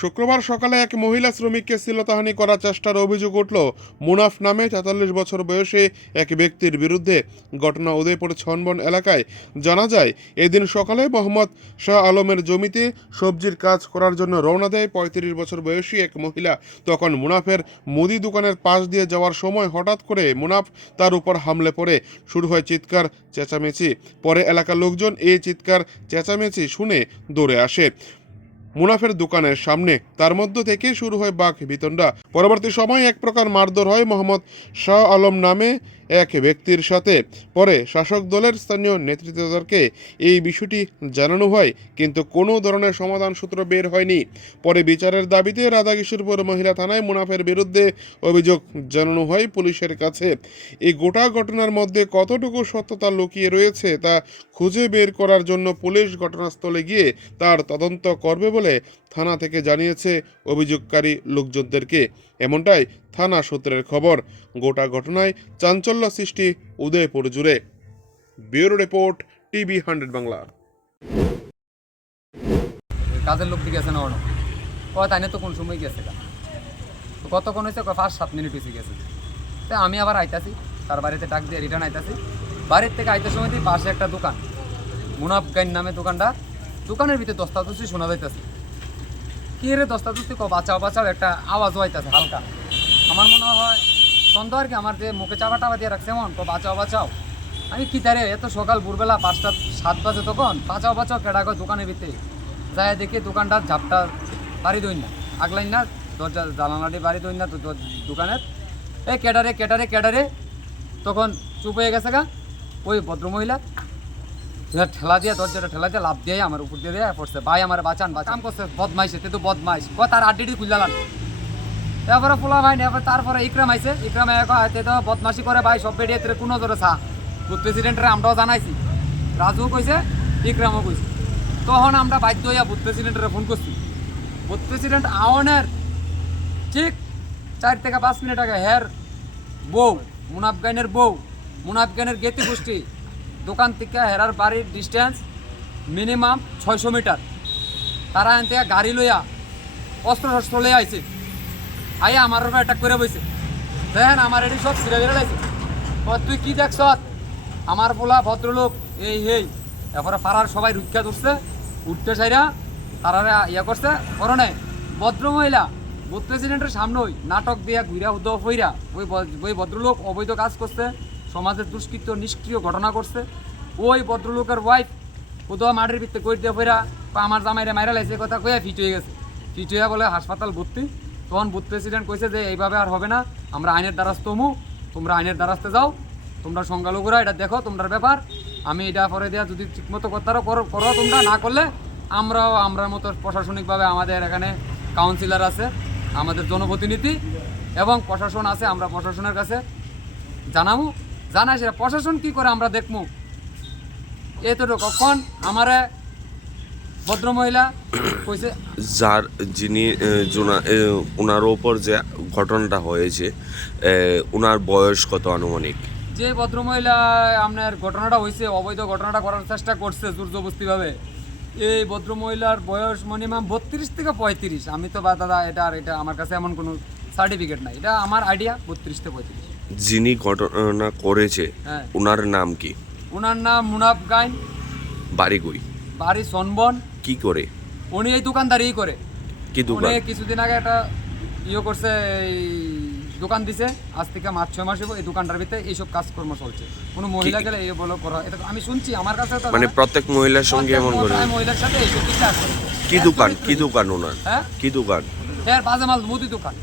শুক্রবার সকালে এক মহিলা শ্রমিককে শ্লীলতাহানি করার চেষ্টার অভিযোগ উঠল। মুনাফ নামে তেতাল্লিশ বছর বয়সে এক ব্যক্তির বিরুদ্ধে ঘটনা উদয়পুর ছনবন এলাকায় জানা যায়, এদিন সকালে মোহাম্মদ শাহ আলমের জমিতে সবজির কাজ করার জন্য রওনা দেয় পঁয়ত্রিশ বছর বয়সী এক মহিলা। তখন মুনাফের মুদি দোকানের পাশ দিয়ে যাওয়ার সময় হঠাৎ করে মুনাফ তার উপর হামলে পড়ে। শুরু হয় চিৎকার, চেঁচামেচি। পরে এলাকার লোকজন এই চিৎকার, চেঁচামেচি শুনে দৌড়ে আসে। মুনাফের দোকানের সামনে। তার মধ্য থেকে শুরু হয় বাঘ বিতণ্ডা। পরবর্তী সময় এক প্রকার মারধর হয় মোহাম্মদ শাহ আলম নামে। এক ব্যক্তির সাথে। পরে শাসক দলের স্থানীয় নেতৃত্বদেরকে এই বিষয়টি জানানো হয়, কিন্তু কোনো ধরনের সমাধান সূত্র বের হয়নি। পরে বিচারের দাবিতে রাধাকিশোরপুর মহিলা থানায় মুনাফের বিরুদ্ধে অভিযোগ জানানো হয় পুলিশের কাছে। এই গোটা ঘটনার মধ্যে কতটুকু সত্যতা লুকিয়ে রয়েছে তা খুঁজে বের করার জন্য পুলিশ ঘটনাস্থলে গিয়ে তার তদন্ত করবে বলে থানা থেকে জানিয়েছে অভিযোগকারী লোকজনদেরকে। এমনটাই থানা সূত্রের খবর। গোটা ঘটনায় চাঞ্চল্য সৃষ্টি উদয়পুর জুড়ে। Bureau report, TV hundred Bangla. কাজের লোক দিকে গেছে না অন্য? কয়, তাই তো কোন সময় গেছে কতক্ষণ হয়েছে? পাঁচ, সাত মিনিট হয়েছে গেছে। তো আমি আবার আইতাছি, তার বাড়িতে ডাক দিয়ে রিটার্ন আইতাছি। বাড়ির থেকে আইতে সময় দিই পাশে একটা দোকান। মুনাফ গাইন নামে দোকানটা। দোকানের ভিতরে দস্তা দস্তি শোনা যাইতেছে। কি রে দস্তা দস্তি ক বাঁচাও বাঁচাও, একটা আওয়াজ হইতেছে হালকা। আমার মনে হয় সন্দেহ আর কি, আমার যে মুখে চাপা টাপা দিয়ে রাখছে এমন ক বাঁচাও বাঁচাও। আমি কি তারে, এত সকাল ভোরবেলা পাঁচটা, সাত বাজে তখন, বাঁচাও বাঁচাও, কেডা কয় দোকানের ভিতরে। যায় দেখি দোকানটার ঝাপটা বাড়ি দইন না আগলাইন না, দরজা জানালাটি বাড়ি দইন না দোকানের। এ কেডারে কেডারে কেডারে তখন চুপ হয়ে গেছে গা, ওই ভদ্রমহিলা। ঠেলা দিয়ে দরজাটা ঠেলা দিয়ে লাভ দিয়ে আমার উপর দিয়ে দিয়ে পড়ছে। ভাই আমার বাঁচান বাঁচান। করছে। বদমাইছে তে তো বদমাইশ। ক তার আড্ডিটি খুললাম তারপরে পোলা ভাই এবার তারপরে ইকরাম আইছে। ইকরাম হাতে তো বদমাসি করে ভাই সব বেরিয়ে তেরে কোনো ধরে চা বুথ প্রেসিডেন্টের আমরাও জানাইছি। রাজু কইছে ইকরামও কইছে। তখন আমরা বাধ্য হইয়া বুথ প্রেসিডেন্টের ফোন করছি। বুথ প্রেসিডেন্ট আওয়ানের ঠিক চার থেকে পাঁচ মিনিট আগে হের বউ মুনাফগাইনের বউ মুনাফগাইনের গেতি গোষ্ঠী দোকান থেকে হেরার বাড়ির ডিস্টেন্স মিনিমাম ছয়শো মিটার। তারা এন থেকে গাড়ি লইয়া অস্ত্র শস্ত্র লইয়া আইছে। আইয়া আমার উপরে অ্যাটাক করে বইছে। দেখেন, আমার এটি সব ছিঁড়ে বেড়ে লাইছে তুই কি দেখছ? আমার পোলা ভদ্রলোক, এই হেই এরপরে পাড়ার সবাই রুক্ষা ধরছে, উঠতে চাইরা তারা ইয়া করছে করনে ভদ্র মহিলা বুথ প্রেসিডেন্টের সামনেই নাটক দিয়া ঘুরা উদ্দ হইরা। ওই ভদ্রলোক অবৈধ কাজ করছে। সমাজের দুষ্কৃত নিষ্ক্রিয় ঘটনা করছে ওই ভদ্রলোকের ওয়াইফ কোথাও মাটির ভিত্তে কই দিয়ে ফেরা আমার জামাইরা মাইরা লাইছে কথা কইয়া ফিট হয়ে গেছে। ফিট হয়ে বলে, হাসপাতাল ভর্তি। তখন বুথ প্রেসিডেন্ট কইছে যে, এইভাবে আর হবে না। আমরা আইনের দ্বারস্থ হমু। তোমরা আইনের দ্বারস্থে যাও। তোমরা সংখ্যালঘুরা, এটা দেখো তোমরা ব্যাপার। আমি এটা পরে দেওয়া যদি ঠিকমতো করতারও করো করো তোমরা। না করলে, আমরাও আমরা মতো প্রশাসনিকভাবে আমাদের এখানে কাউন্সিলর আছে, আমাদের জনপ্রতিনিধি এবং প্রশাসন আছে, আমরা প্রশাসনের কাছে জানাব। জানাই সেটা প্রশাসন কি করে আমরা দেখব? এতটুকু। কখন আমারে ভদ্রমহিলা কইছে? যার যিনি ওনার ওপর যে ঘটনাটা হয়েছে ওনার বয়স কত আনুমানিক? যে ভদ্রমহিলা আপনার ঘটনাটা হয়েছে অবৈধ ঘটনাটা করার চেষ্টা করছে জোরজবস্তিভাবে এই ভদ্রমহিলার বয়স মিনিমাম বত্রিশ থেকে পঁয়ত্রিশ। আমি তো বা দাদা এটা আর এটা আমার কাছে এমন কোনো সার্টিফিকেট নাই। এটা আমার আইডিয়া বত্রিশ থেকে পঁয়ত্রিশ। যিনি ঘটনা করেছে হ্যাঁ। ওনার নাম কি? ওনার নাম মুনাফ গাইন। বাড়িগুই বাড়ি সনবন। কি করে? উনি এই দোকানদারিই করে। কি উনি দোকান কিছুদিন আগে একটা ইয়ে করছে এই দোকান দিছে। আজ থেকে মাস ছয় মাস এই দোকানটার ভিতরে এইসব কাজকর্ম চলছে। কোনো মহিলা গেলে এই বলো করা এটা তো আমি শুনছি আমার কাছে তো মানে প্রত্যেক মহিলার সঙ্গে এমন করে? প্রত্যেক মহিলার সাথে এইসব কিছু আছে। কি দোকান? কি দোকান ওনার? হ্যাঁ? কি দোকান? হ্যাঁ বাজে মাল মুদি দোকান।